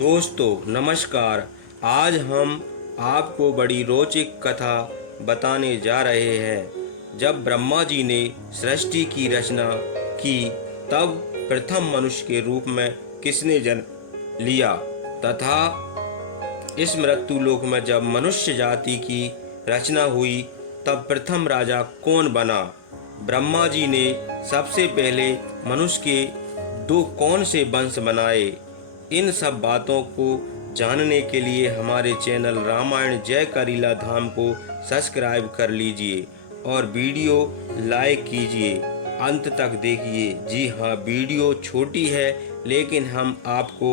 दोस्तों नमस्कार। आज हम आपको बड़ी रोचक कथा बताने जा रहे हैं। जब ब्रह्मा जी ने सृष्टि की रचना की तब प्रथम मनुष्य के रूप में किसने जन्म लिया तथा इस मृत्यु लोक में जब मनुष्य जाति की रचना हुई तब प्रथम राजा कौन बना। ब्रह्मा जी ने सबसे पहले मनुष्य के दो कौन से वंश बनाए। इन सब बातों को जानने के लिए हमारे चैनल रामायण जय करीला धाम को सब्सक्राइब कर लीजिए और वीडियो लाइक कीजिए, अंत तक देखिए। जी हाँ, वीडियो छोटी है लेकिन हम आपको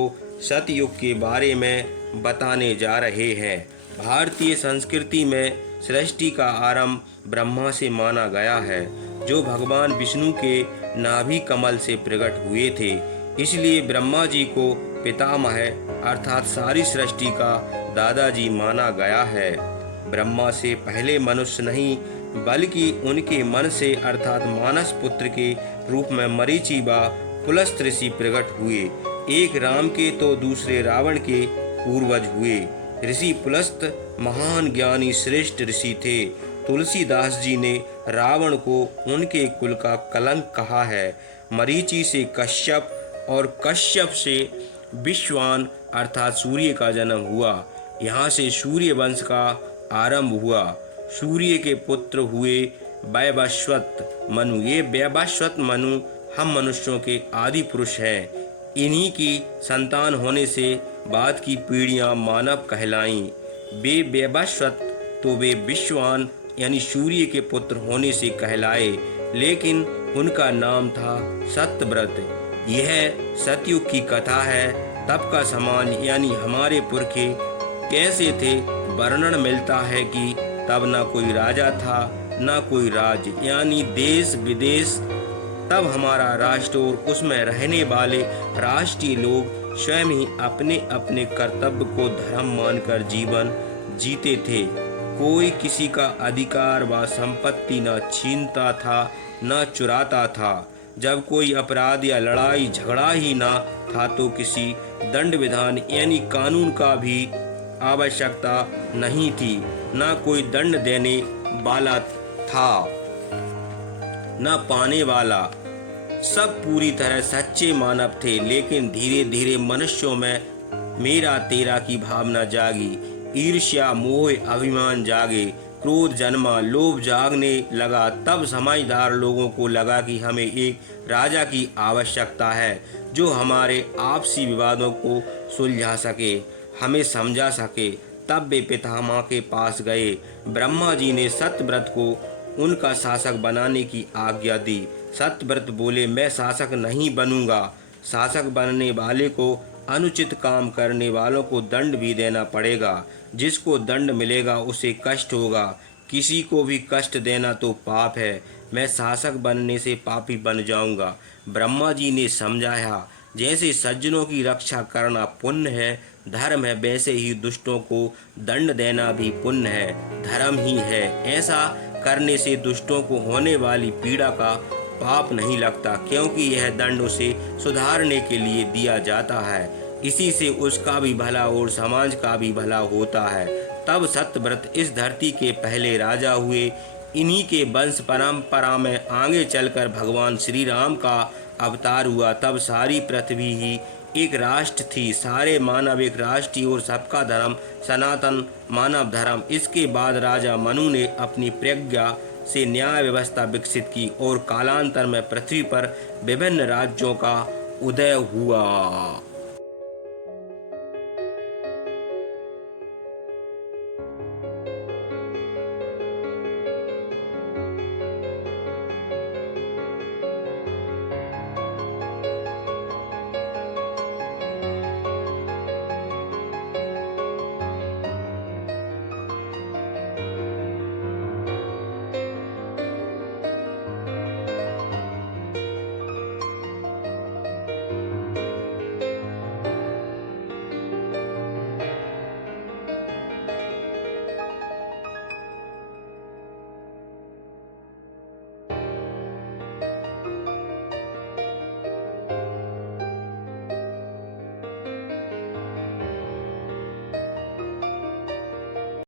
सतयुग के बारे में बताने जा रहे हैं। भारतीय संस्कृति में सृष्टि का आरंभ ब्रह्मा से माना गया है, जो भगवान विष्णु के नाभि कमल से प्रकट हुए थे। इसलिए ब्रह्मा जी को पितामह अर्थात सारी सृष्टि का दादाजी माना गया है। ब्रह्मा से पहले मनुष्य नहीं बल्कि उनके मन से अर्थात मानस पुत्र के रूप में मरीचि व पुलस्त ऋषि प्रकट हुए। एक राम के तो दूसरे रावण के पूर्वज हुए। ऋषि पुलस्त महान ज्ञानी श्रेष्ठ ऋषि थे। तुलसीदास जी ने रावण को उनके कुल का कलंक कहा है। मरीचि से कश्यप और कश्यप से विश्वान अर्थात सूर्य का जन्म हुआ। यहाँ से सूर्य वंश का आरंभ हुआ। सूर्य के पुत्र हुए वैवस्वत मनु। ये वैवस्वत मनु हम मनुष्यों के आदि पुरुष हैं। इन्हीं की संतान होने से बाद की पीढ़ियां मानव कहलाईं। वे वैवस्वत तो वे विश्वान यानी सूर्य के पुत्र होने से कहलाए, लेकिन उनका नाम था सत्यव्रत। यह सतयुग की कथा है। तब का समान यानी हमारे पुरखे कैसे थे, वर्णन मिलता है कि तब ना कोई राजा था ना कोई राज्य यानी देश विदेश। तब हमारा राष्ट्र और उसमें रहने वाले राष्ट्रीय लोग स्वयं ही अपने अपने कर्तव्य को धर्म मानकर जीवन जीते थे। कोई किसी का अधिकार व संपत्ति न छीनता था न चुराता था। जब कोई अपराध या लड़ाई झगड़ा ही ना था तो किसी दंड विधान यानी कानून का भी आवश्यकता नहीं थी। ना कोई दंड देने वाला था न पाने वाला। सब पूरी तरह सच्चे मानव थे। लेकिन धीरे धीरे मनुष्यों में मेरा तेरा की भावना जागी। ईर्ष्या मोह अभिमान जागे। क्रोध जन्मा, लोभ जागने लगा। तब समझदार लोगों को लगा कि हमें एक राजा की आवश्यकता है जो हमारे आपसी विवादों को सुलझा सके, हमें समझा सके। तब वे पितामह के पास गए। ब्रह्मा जी ने सत्यव्रत को उनका शासक बनाने की आज्ञा दी। सत्यव्रत बोले, मैं शासक नहीं बनूंगा। शासक बनने वाले को अनुचित काम करने वालों को दंड भी देना पड़ेगा। जिसको दंड मिलेगा उसे कष्ट होगा। किसी को भी कष्ट देना तो पाप है। मैं शासक बनने से पापी बन जाऊंगा। ब्रह्मा जी ने समझाया, जैसे सज्जनों की रक्षा करना पुण्य है, धर्म है, वैसे ही दुष्टों को दंड देना भी पुण्य है, धर्म ही है। ऐसा करने से दुष्टों को होने वाली पीड़ा का पाप नहीं लगता, क्योंकि यह दंड उसे सुधारने के लिए दिया जाता है। इसी से उसका भी भला और समाज का भी भला होता है। तब सत्यव्रत इस धरती के पहले राजा हुए। इन्हीं के वंश परंपरा में आगे चलकर भगवान श्री राम का अवतार हुआ। तब सारी पृथ्वी ही एक राष्ट्र थी। सारे मानव एक राष्ट्र और सबका धर्म सनातन मानव धर्म। इसके बाद राजा मनु ने अपनी प्रज्ञा से न्याय व्यवस्था विकसित की और कालांतर में पृथ्वी पर विभिन्न राज्यों का उदय हुआ।